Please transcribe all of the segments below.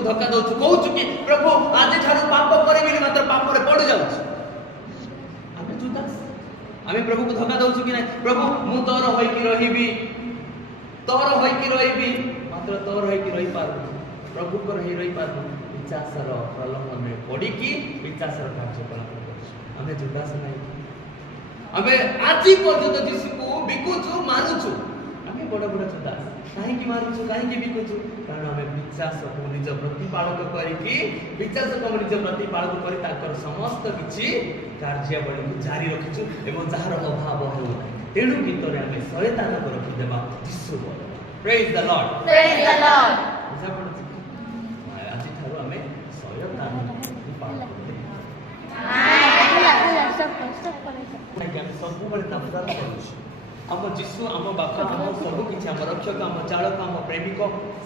धक्का दउछु कहूछु कि प्रभु आज ठारू पाप करेबी मात्र पाप रे पड़ जाउछु आमे जुदास आमे प्रभु को धक्का दउछु कि नहीं प्रभु मु तोर होई कि रहिबी मात्र तोर होई कि रहि पारबो प्रभु को रहि पारबो विचासर प्रलोभन में पड़ी कि विचासर कार्यकलाप आमे जुदास नहीं आमे आजि पर्यंत जीसु को बिकुछु मानुछु आमे बड़ बड़ जुदास काहे कि मारुछु काहे कि बिकुछु कारण आमे विचास को निज प्रतिपालक करी कि विचास को निज प्रतिपालक करी ताकर समस्त किछि कार्यावली जारी रखिछु एवं जहार अभाव हो तेणु गीतरे आमे शयतान को रखि देबा जीसु बोल प्रेज द लॉर्ड आज ठारू आमे शयतान पालन करते सब बड़े नफरत करूछु आम जीसु आम बापा आम सब किछि आम रक्षक आम चालक आम प्रेमिक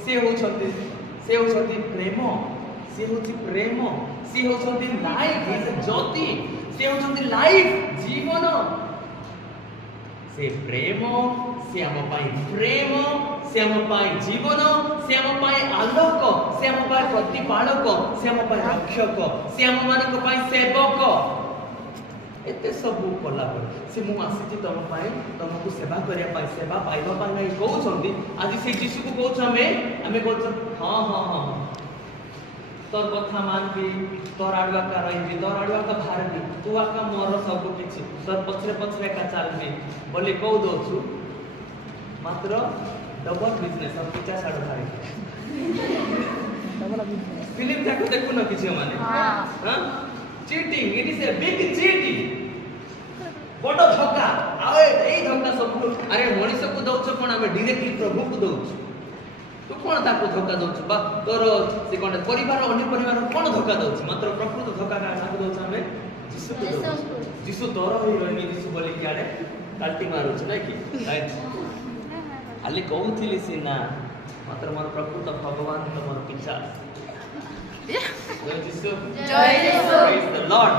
से होछंती प्रेम से होछंती लाइफ इज ज्योति से होछंती लाइफ जीवन से प्रेम से आम पाई प्रेम से आम पाई जीवन से आम पाई आलोक से आम पाई प्रतिपालक से आम पाई रक्षक से आम मानक पाई सेवक एते सब कला पर से मु आसी तुम पाए तुमको सेवा करिया पाए सेवा पाइबा पाए नहीं कहउछंती आज से जीसु को कहउछ हमें कहउछ हां तोर कथा मानबी तोर आडवा का रहिबी तोर आडवा का भारबी तू आका मोर सब किछि तोर पछरे का चालबी बोली कहउ दोछु मात्र डबल बिजनेस और 50 साड भारी डबल बिजनेस फिल्म देखो न किछि माने हां cheating it is a big cheating बड़ धोखा आवे एई धोखा सब अरे मनीष को दउछ कोन हमें डायरेक्टली प्रभु को दउछ तू कोन ताको धोखा दउछ बा तोर से कोन परिवार अन्य परिवार कोन धोखा दउछ मात्र प्रकृत धोखा का ताको दउछ हमें जीसु को दउछ जीसु तोर होई रहनी जीसु बोली क्याडे काल्टी मारुछ नै कि खाली कहउथिली सिना मात्र मोर प्रकृत भगवान तो मोर पिछा जय जीसु प्रेज द लॉर्ड